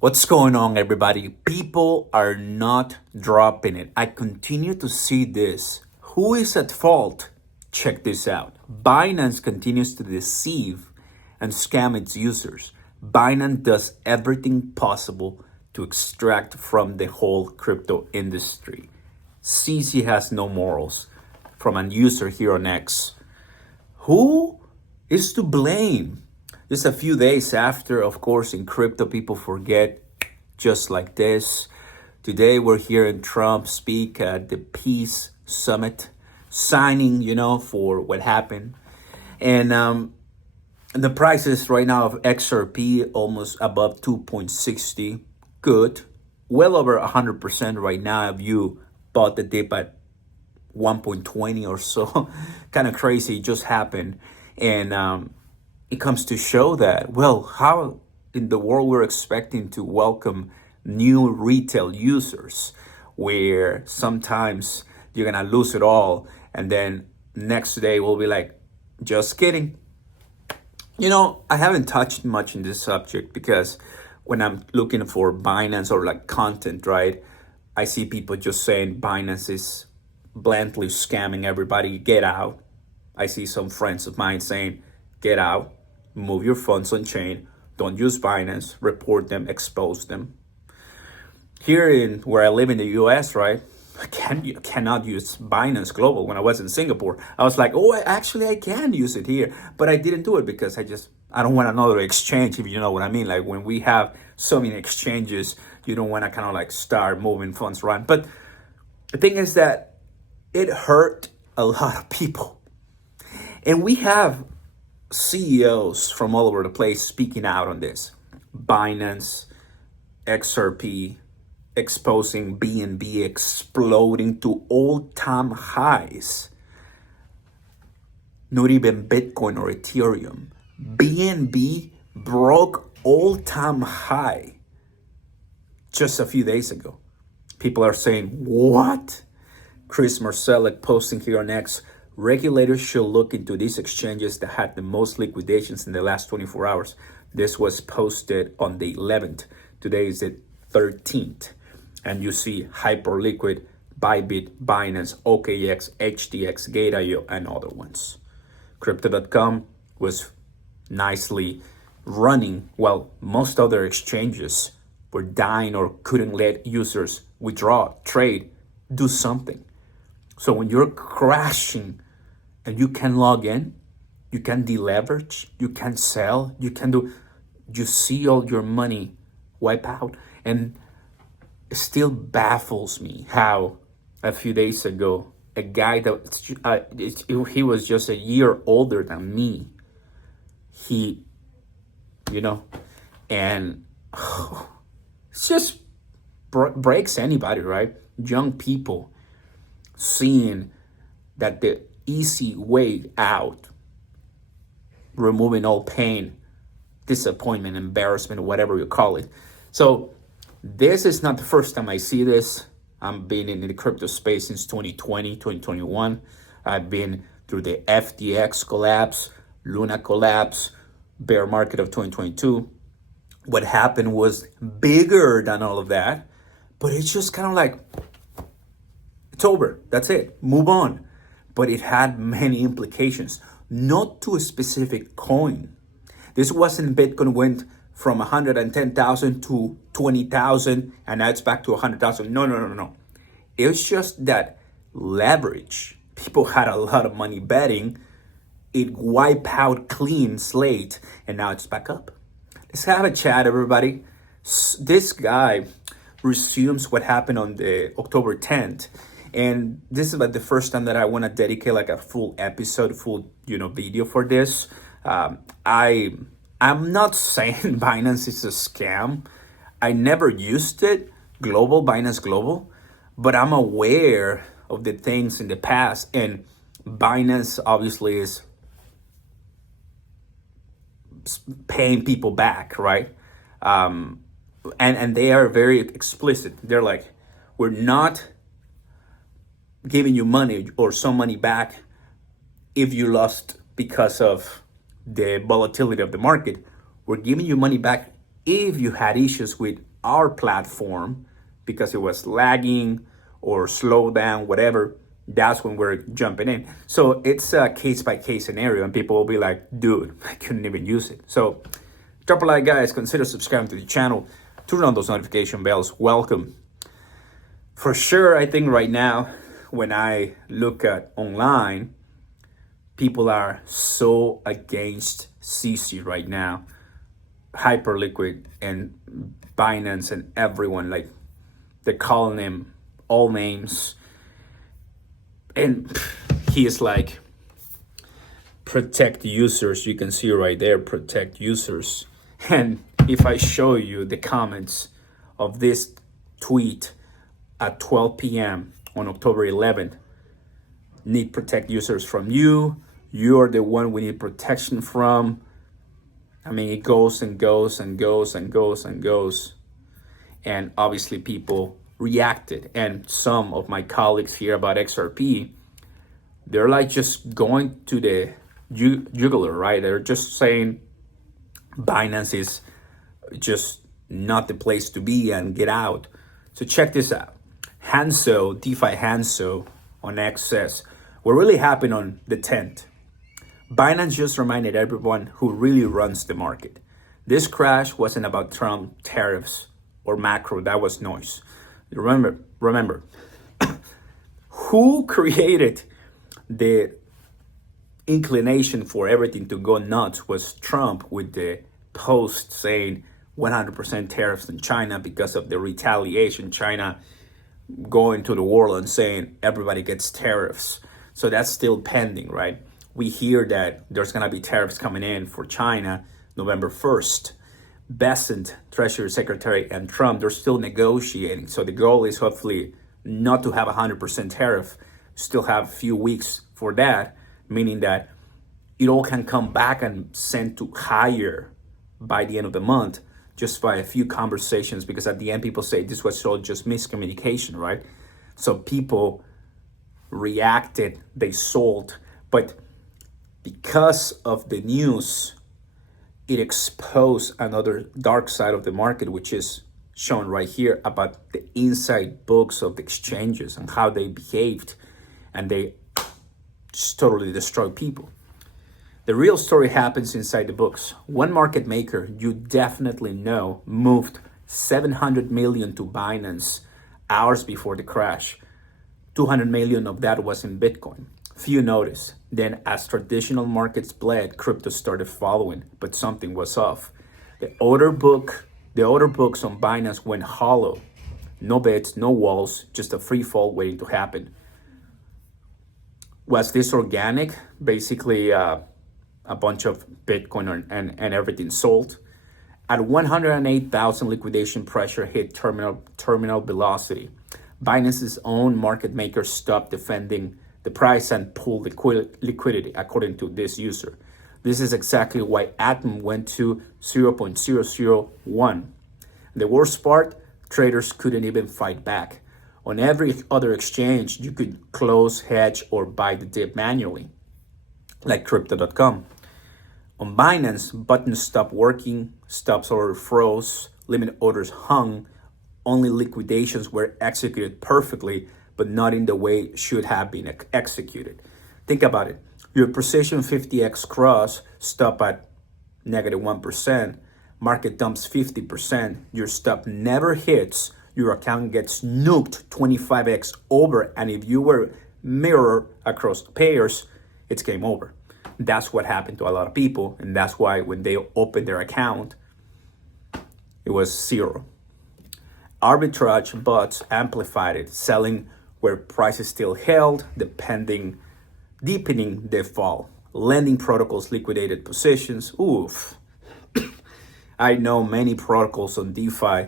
What's going on, everybody? People are not dropping it. I continue to see this. Who is at fault? Check this out. Binance continues to deceive and scam its users. Binance does everything possible to extract from the whole crypto industry. CC has no morals. From a user here on X. Who is to blame? Just a few days after, of course, in crypto, people forget just like this. Today, we're hearing Trump speak at the Peace Summit, signing, for what happened. And the prices right now of XRP almost above 2.60. Good. Well over 100% right now if you bought the dip at 1.20 or so. Kind of crazy. It just happened. And it comes to show that, well, how in the world we're expecting to welcome new retail users where sometimes you're going to lose it all. And then next day we'll be like, just kidding. I haven't touched much in this subject because when I'm looking for Binance or like content, right, I see people just saying Binance is blandly scamming everybody, get out. I see some friends of mine saying, get out, move your funds on chain, don't use Binance, report them, expose them. Here in where I live in the US, right, you cannot use Binance Global. When I was in Singapore, I was like, I can use it here. But I didn't do it because I don't want another exchange, if you know what I mean. Like when we have so many exchanges, you don't want to kind of like start moving funds around. But the thing is that it hurt a lot of people. And we have CEOs from all over the place speaking out on this. Binance, XRP, exposing BNB exploding to all-time highs. Not even Bitcoin or Ethereum. BNB broke all-time high just a few days ago. People are saying, what? Chris Marcelek posting here on X, regulators should look into these exchanges that had the most liquidations in the last 24 hours. This was posted on the 11th. Today is the 13th. And you see Hyperliquid, Bybit, Binance, OKX, HTX, Gate.io, and other ones. Crypto.com was nicely running while most other exchanges were dying or couldn't let users withdraw, trade, do something. So when you're crashing and you can log in, you can deleverage, you can sell, you see all your money wipe out. And it still baffles me how a few days ago, a guy that he was just a year older than me, and it just breaks anybody, right? Young people seeing that the easy way out, removing all pain, disappointment, embarrassment, whatever you call it. So this is not the first time I see this. I've been in the crypto space since 2020, 2021. I've been through the FTX collapse, Luna collapse, bear market of 2022. What happened was bigger than all of that, but it's just kind of like, it's over. That's it. Move on. But it had many implications, not to a specific coin. This wasn't Bitcoin went from 110,000 to 20,000 and now it's back to 100,000. No. It's just that leverage. People had a lot of money betting. It wiped out clean slate and now it's back up. Let's have a chat, everybody. This guy resumes what happened on the October 10th. And this is like the first time that I want to dedicate like a full episode, full, video for this. I'm not saying Binance is a scam. I never used it, Binance Global, but I'm aware of the things in the past. And Binance obviously is paying people back, right? And they are very explicit. They're like, we're not giving you money or some money back if you lost because of the volatility of the market. We're giving you money back If you had issues with our platform because it was lagging or slowed down, whatever, that's when we're jumping in. So it's a case by case scenario, and people will be like, dude, I couldn't even use it. So drop a like, guys, consider subscribing to the channel, turn on those notification bells. Welcome. For sure, I think right now, when I look at online, people are so against CC right now. Hyperliquid and Binance and everyone, like, they're calling him all names. And he is like, protect users. You can see right there, protect users. And if I show you the comments of this tweet at 12 p.m. on October 11th, need protect users from you. You're the one we need protection from. I mean, it goes and goes and goes and goes and goes. And obviously people reacted. And some of my colleagues here about XRP, they're like just going to the jugular, right? They're just saying Binance is just not the place to be and get out. So check this out. Hanso, DeFi Hanso on X says, what really happened on the 10th? Binance just reminded everyone who really runs the market. This crash wasn't about Trump tariffs or macro, that was noise. Remember, who created the inclination for everything to go nuts was Trump, with the post saying 100% tariffs in China because of the retaliation. China going to the world and saying everybody gets tariffs. So that's still pending, right? We hear that there's going to be tariffs coming in for China November 1st. Bessent, Treasury Secretary, and Trump, they're still negotiating. So the goal is hopefully not to have 100% tariff, still have a few weeks for that, meaning that it all can come back and send to higher by the end of the month, just by a few conversations, because at the end people say this was all just miscommunication, right? So people reacted, they sold, but because of the news, it exposed another dark side of the market, which is shown right here about the inside books of the exchanges and how they behaved, and they just totally destroy people. The real story happens inside the books. One market maker you definitely know moved 700 million to Binance hours before the crash. 200 million of that was in Bitcoin. Few noticed. Then as traditional markets bled, crypto started following, but something was off. The order books on Binance went hollow. No bids, no walls, just a free fall waiting to happen. Was this organic? Basically, a bunch of Bitcoin and everything sold. At 108,000, liquidation pressure hit terminal velocity. Binance's own market maker stopped defending the price and pulled liquidity, according to this user. This is exactly why Atom went to 0.001. The worst part, traders couldn't even fight back. On every other exchange, you could close, hedge, or buy the dip manually, like Crypto.com. On Binance, buttons stopped working, stops order froze, limit orders hung, only liquidations were executed perfectly, but not in the way it should have been executed. Think about it. Your precision 50x cross stop at negative 1%, market dumps 50%, your stop never hits, your account gets nuked 25x over, and if you were mirror across pairs, it's game over. That's what happened to a lot of people, and that's why when they opened their account, it was zero. Arbitrage bots amplified it, selling where prices still held, deepening the fall. Lending protocols liquidated positions. Oof. I know many protocols on DeFi,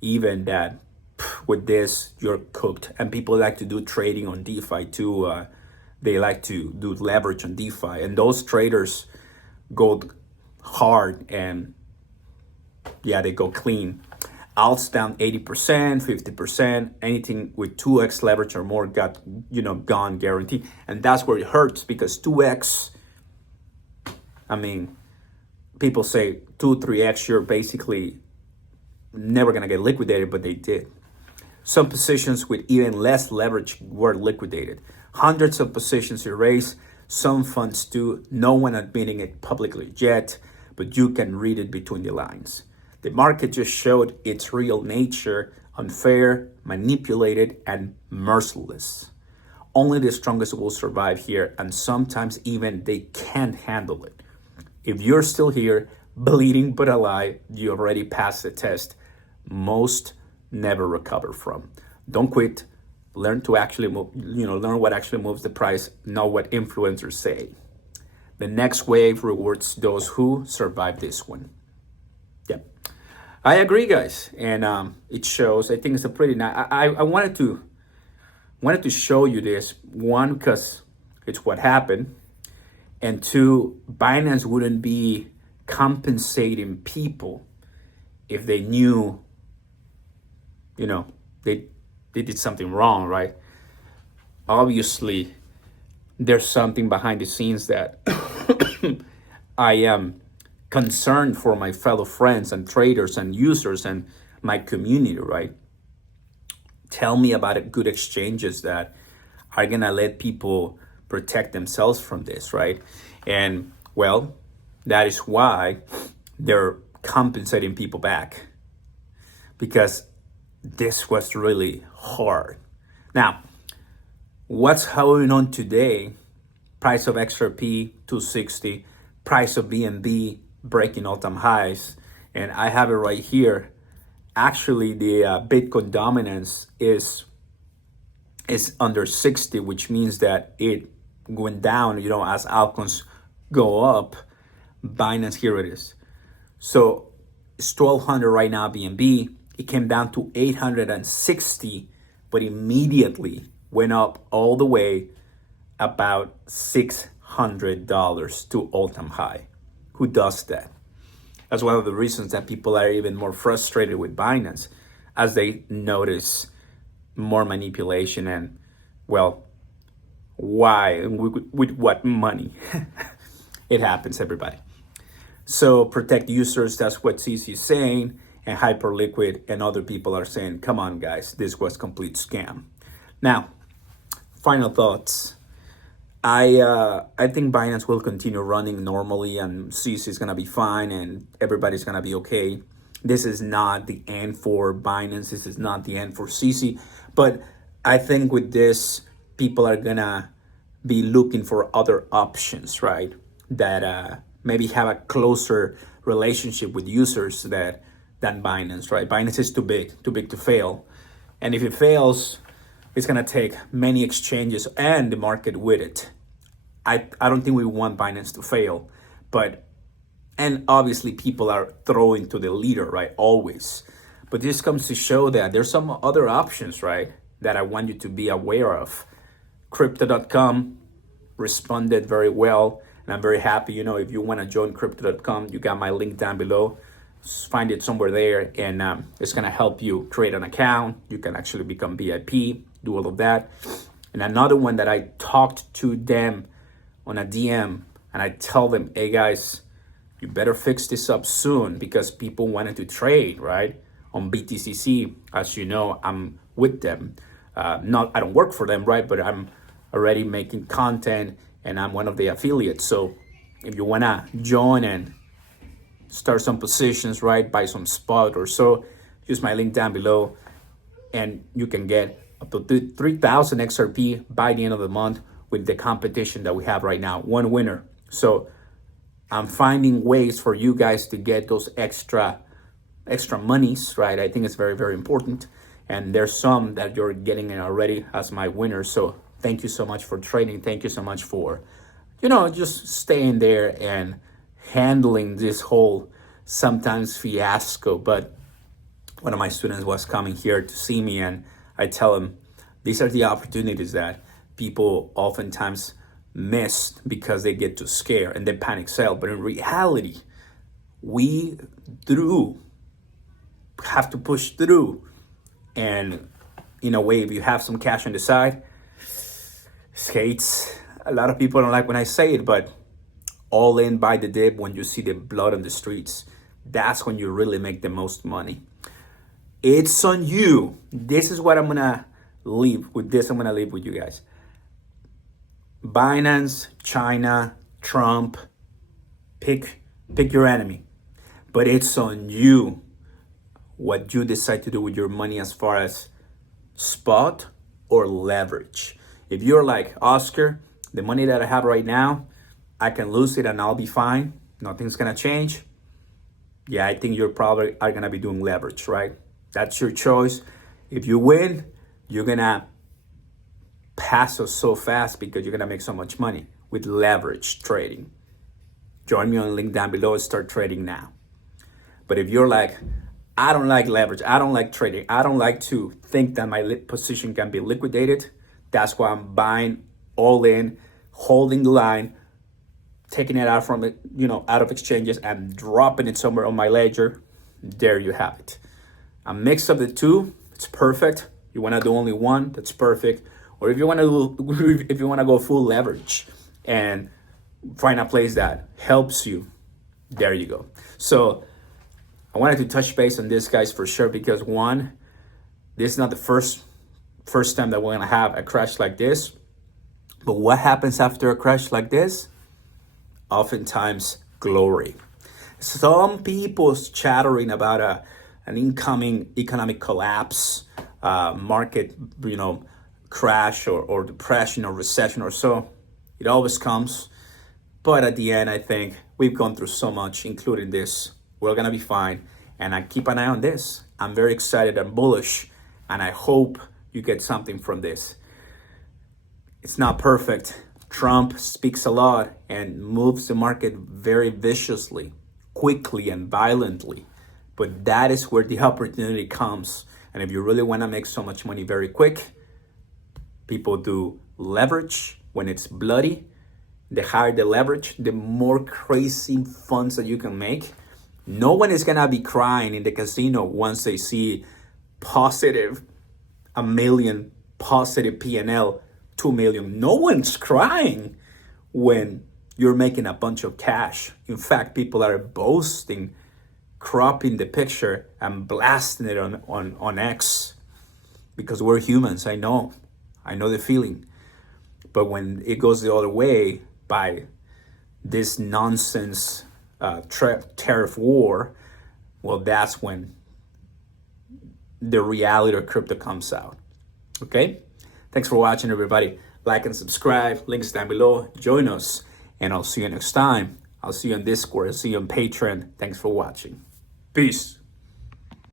even that with this, you're cooked. And people like to do trading on DeFi too. They like to do leverage on DeFi. And those traders go hard and yeah, they go clean. Alts down 80%, 50%, anything with 2x leverage or more got, gone guaranteed. And that's where it hurts, because 2x, I mean, people say 2, 3x, you're basically never gonna get liquidated, but they did. Some positions with even less leverage were liquidated. Hundreds of positions erased, some funds too, no one admitting it publicly yet, but you can read it between the lines. The market just showed its real nature, unfair, manipulated, and merciless. Only the strongest will survive here, and sometimes even they can't handle it. If you're still here, bleeding but alive, you already passed the test. Most never recover from. Don't quit. Learn to actually move, learn what actually moves the price, not what influencers say. The next wave rewards those who survive this one. Yep. I agree, guys. And it shows, I think it's a pretty nice, I wanted to show you this. One, because it's what happened. And two, Binance wouldn't be compensating people if they knew, they did something wrong, right? Obviously, there's something behind the scenes that I am concerned for my fellow friends and traders and users and my community, right? Tell me about it, good exchanges that are gonna let people protect themselves from this, right? And well, that is why they're compensating people back, because this was really hard. Now, what's going on today? Price of XRP 260, price of BNB breaking all-time highs, and I have it right here. Actually, the Bitcoin dominance is under 60, which means that it went down, as altcoins go up. Binance, here it is. So it's 1200 right now, BNB. It came down to 860, but immediately went up all the way about $600 to all-time high. Who does that? That's one of the reasons that people are even more frustrated with Binance, as they notice more manipulation and, well, why and with what money? It happens, everybody. So protect users, that's what CC is saying, and Hyperliquid and other people are saying, come on guys, this was complete scam. Now, final thoughts. I think Binance will continue running normally and CC is gonna be fine and everybody's gonna be okay. This is not the end for Binance, this is not the end for CC, but I think with this, people are gonna be looking for other options, right? That maybe have a closer relationship with users than Binance, right? Binance is too big to fail. And if it fails, it's gonna take many exchanges and the market with it. I don't think we want Binance to fail, and obviously people are throwing to the leader, right? Always. But this comes to show that there's some other options, right? That I want you to be aware of. Crypto.com responded very well, and I'm very happy. If you want to join Crypto.com, you got my link down below. Find it somewhere there, and it's gonna help you create an account. You can actually become VIP, do all of that. And another one that I talked to them on a DM, and I tell them, hey guys, you better fix this up soon, because people wanted to trade, right? On BTCC, as you know, I'm with them. I don't work for them, right? But I'm already making content, and I'm one of the affiliates. So if you wanna join and start some positions, right, buy some spot or so, use my link down below, and you can get up to 3,000 XRP by the end of the month with the competition that we have right now. One winner. So I'm finding ways for you guys to get those extra monies, right? I think it's very, very important. And there's some that you're getting in already as my winners. So thank you so much for trading. Thank you so much for, just staying there and handling this whole sometimes fiasco. But one of my students was coming here to see me, and I tell him these are the opportunities that people oftentimes miss because they get too scared and they panic sell. But in reality, we have to push through. And in a way, if you have some cash on the side, skates, a lot of people don't like when I say it, but all in by the dip when you see the blood on the streets, that's when you really make the most money. It's on you. This is what I'm gonna leave with this. I'm gonna leave with you guys. Binance, China, Trump, pick your enemy. But it's on you what you decide to do with your money as far as spot or leverage. If you're like, Oscar, the money that I have right now, I can lose it and I'll be fine. Nothing's gonna change. Yeah, I think you're probably are gonna be doing leverage, right? That's your choice. If you win, you're gonna pass us so fast because you're gonna make so much money with leverage trading. Join me on the link down below and start trading now. But if you're like, I don't like leverage, I don't like trading, I don't like to think that my position can be liquidated, that's why I'm buying all in, holding the line, taking it out from it, out of exchanges and dropping it somewhere on my ledger. There you have it. A mix of the two, it's perfect. You want to do only one, that's perfect. Or if you want to go full leverage and find a place that helps you, there you go. So I wanted to touch base on this, guys, for sure, because one, this is not the first time that we're gonna have a crash like this. But what happens after a crash like this? Oftentimes glory. Some people's chattering about an incoming economic collapse, market, crash or depression or recession or so. It always comes. But at the end, I think we've gone through so much, including this. We're gonna be fine. And I keep an eye on this. I'm very excited and bullish. And I hope you get something from this. It's not perfect. Trump speaks a lot and moves the market very viciously, quickly and violently. But that is where the opportunity comes. And if you really want to make so much money very quick, people do leverage when it's bloody. The higher the leverage, the more crazy funds that you can make. No one is going to be crying in the casino once they see positive, $1 million, positive P&L, 2 million. No one's crying when you're making a bunch of cash. In fact, people are boasting, cropping the picture and blasting it on X because we're humans. I know the feeling. But when it goes the other way by this nonsense tariff war, well, that's when the reality of crypto comes out. Okay? Thanks for watching, everybody. Like and subscribe. Links down below. Join us. And I'll see you next time. I'll see you on Discord. I'll see you on Patreon. Thanks for watching. Peace.